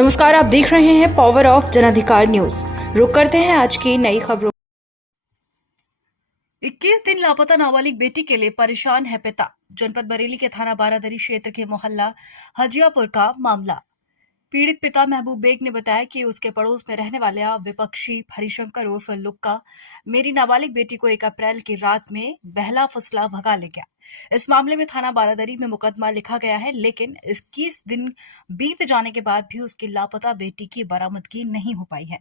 नमस्कार, आप देख रहे हैं पावर ऑफ जनाधिकार न्यूज। रुक करते हैं आज की नई खबरों। 21 दिन लापता नाबालिग बेटी के लिए परेशान है पिता। जनपद बरेली के थाना बारादरी क्षेत्र के मोहल्ला हजियापुर का मामला। पीड़ित पिता महबूब बेग ने बताया कि उसके पड़ोस में रहने वाले विपक्षी हरिशंकर उर्फ लुक्का मेरी नाबालिग बेटी को 1 अप्रैल की रात में बहला फुसला भगा ले गया। इस मामले में थाना बारादरी में मुकदमा लिखा गया है, लेकिन 21 दिन बीत जाने के बाद भी उसकी लापता बेटी की बरामदगी नहीं हो पाई है।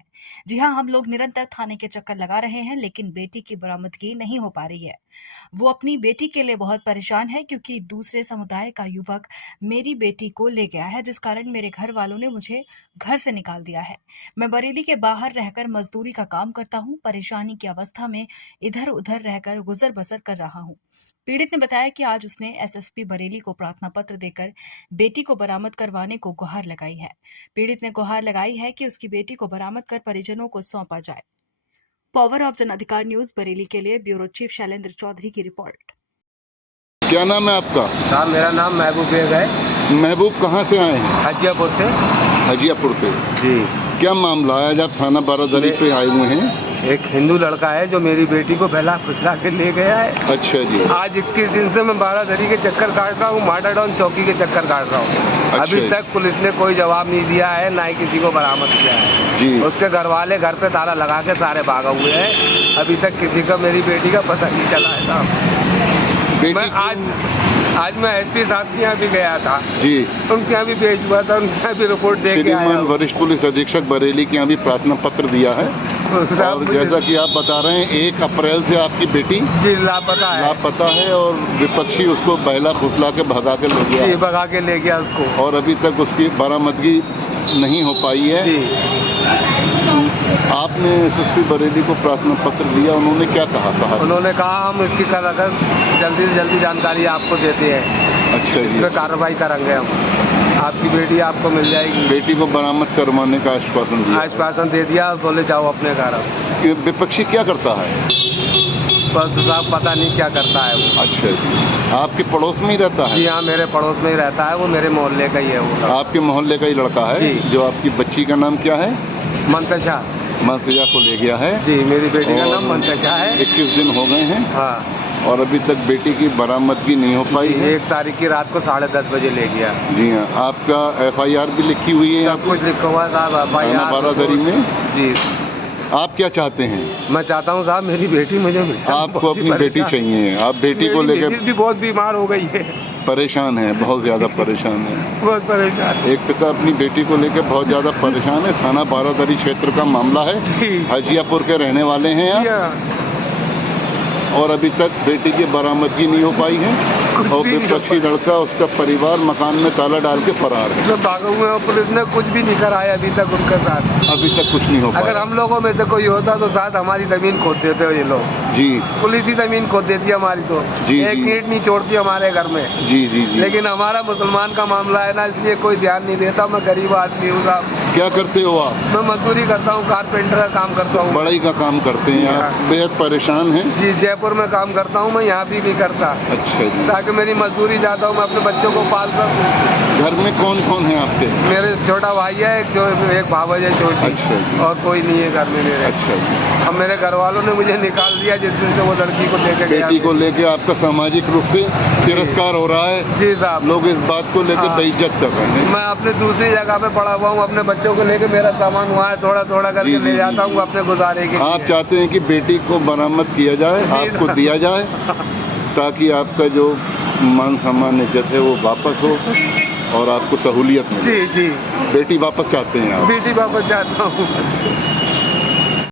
जी हां, हम लोग निरंतर थाने के चक्कर लगा रहे हैं, लेकिन बेटी की बरामदगी नहीं हो पा रही है। वो अपनी बेटी के लिए बहुत परेशान है, क्योंकि दूसरे समुदाय का युवक मेरी बेटी को ले गया है, जिस कारण मेरे घर वालों ने मुझे घर से निकाल दिया है। मैं बरेली के बाहर रहकर मजदूरी का काम करता हूं। परेशानी की अवस्था में इधर उधर रहकर गुजर बसर कर रहा हूं। पीड़ित ने बताया कि आज उसने एसएसपी बरेली को प्रार्थना पत्र देकर बेटी को बरामद करवाने को गुहार लगाई है। पीड़ित ने गुहार लगाई है कि उसकी बेटी को बरामद कर परिजनों को सौंपा जाए। Power of Janadhikar news Bareilly के लिए ब्यूरो चीफ शैलेंद्र चौधरी की रिपोर्ट। क्या नाम है आपका? साहब मेरा नाम महबूब बेग है। महबूब कहाँ से आए हैं? हजियापुर से। हजियापुर से जी। क्या मामला है? आज आप थाना बारादरी पे आए हुए हैं। एक हिंदू लड़का है जो मेरी बेटी को बहला फुसला के ले गया है। अच्छा जी। आज 21 दिन से मैं बारादरी के चक्कर काट रहा हूँ, माडाडाउन चौकी के चक्कर काट रहा हूँ। अच्छा। अभी तक पुलिस ने कोई जवाब नहीं दिया है, ना ही किसी को बरामद किया है जी। उसके घर वाले घर पे ताला लगा के सारे भागा हुए हैं। अभी तक किसी का मेरी बेटी का पता नहीं चला है साहब। मैं आज मैं एसपी साहब के यहाँ भी गया था जी, उनके यहाँ भी भेज हुआ था, उनके यहाँ भी रिपोर्ट दे के आया। वरिष्ठ पुलिस अधीक्षक बरेली के यहाँ भी प्रार्थना पत्र दिया है। और जैसा कि आप बता रहे हैं 1 अप्रैल से आपकी बेटी जी लापता है और विपक्षी उसको बहला फुसला के भगा के ले गया। जी, भगा के ले गया उसको, और अभी तक उसकी बरामदगी नहीं हो पाई है जी। आपने एसएसपी बरेली को प्रार्थना पत्र दिया, उन्होंने क्या कहा साहब? उन्होंने कहा हम इसकी अगर जल्दी से जल्दी जानकारी आपको देते हैं। अच्छा जी। इसमें कार्रवाई करेंगे हम, आपकी बेटी आपको मिल जाएगी। बेटी को बरामद करवाने का आश्वासन दे दिया, बोले जाओ अपने घर। ये विपक्षी क्या करता है? बस साहब पता नहीं क्या करता है वो। अच्छा जी। आपके पड़ोस में ही रहता है? जी हाँ, मेरे पड़ोस में ही रहता है वो, मेरे मोहल्ले का ही है वो। आपके मोहल्ले का ही लड़का है जी। जो आपकी बच्ची का नाम क्या है? मंतशा को ले गया है जी। मेरी बेटी का नाम मंतशा है। 21 दिन हो गए हैं। हाँ। और अभी तक बेटी की बरामदगी नहीं हो पाई है। 1 तारीख की रात को 10:30 बजे ले गया। जी हाँ। आपका FIR भी लिखी हुई है? सब कुछ लिखा हुआ है साहब थाना बारादरी में। जी। आप क्या चाहते हैं? मैं चाहता हूँ साहब मेरी बेटी मुझे मिले। आपको अपनी बेटी चाहिए? आप बेटी को लेकर भी बहुत बीमार हो गई है, परेशान है, बहुत ज्यादा परेशान है। बहुत परेशान। एक पिता अपनी बेटी को लेकर बहुत ज्यादा परेशान है। थाना बारादरी क्षेत्र का मामला है। हजियापुर के रहने वाले हैं आप, और अभी तक बेटी की बरामदगी नहीं हो पाई है। और विपक्षी लड़का उसका परिवार मकान में ताला डाल के फरार है। भागे हुए हैं, पुलिस ने कुछ भी नहीं कराया अभी तक उनके साथ। अभी तक कुछ नहीं हो पाया। अगर हम लोगों में से कोई होता तो साथ हमारी जमीन खोद देते हो ये लोग। जी। पुलिस ही जमीन खोद देती है हमारी, तो जी, एक ईंट नहीं छोड़ती हमारे घर में। जी जी जी। लेकिन हमारा मुसलमान का मामला है ना, इसलिए कोई ध्यान नहीं देता। मैं गरीब आदमी हूँ साहब। क्या करते हो आप? मैं मजदूरी करता हूँ, कारपेंटर का काम करता हूँ। बढ़ई का काम करते हैं आप? बेहद परेशान हैं? जी, जयपुर में काम करता हूँ मैं, यहाँ भी नहीं करता। अच्छा जी। ताकि मेरी मजदूरी जाता हूँ, मैं अपने बच्चों को पाल सकूँ। घर में कौन कौन है आपके? मेरे छोटा भाई है, एक भाभी है छोटी। अच्छा जी। और कोई नहीं है घर में मेरे। अच्छा जी। अब मेरे घर वालों ने मुझे निकाल दिया जिस दिन से वो लड़की को लेके गया। बेटी को लेके आपका सामाजिक रूप से तिरस्कार हो रहा है? जी साहब। लोग इस बात को लेकर बेइज्जत कर रहे हैं। मैं अपने दूसरी जगह पे पड़ा हुआ हूँ, अपने बच्चों को लेके मेरा सामान हुआ है, थोड़ा थोड़ा करके ले जाता हूँ अपने गुजारे के। आप चाहते हैं कि बेटी को बरामद किया जाए, आपको दिया जाए, ताकि आपका जो मान सम्मान इज्जत है वो वापस हो और आपको सहूलियत मिले। जी जी। बेटी वापस चाहते हैं आप? बेटी वापस चाहता हूँ।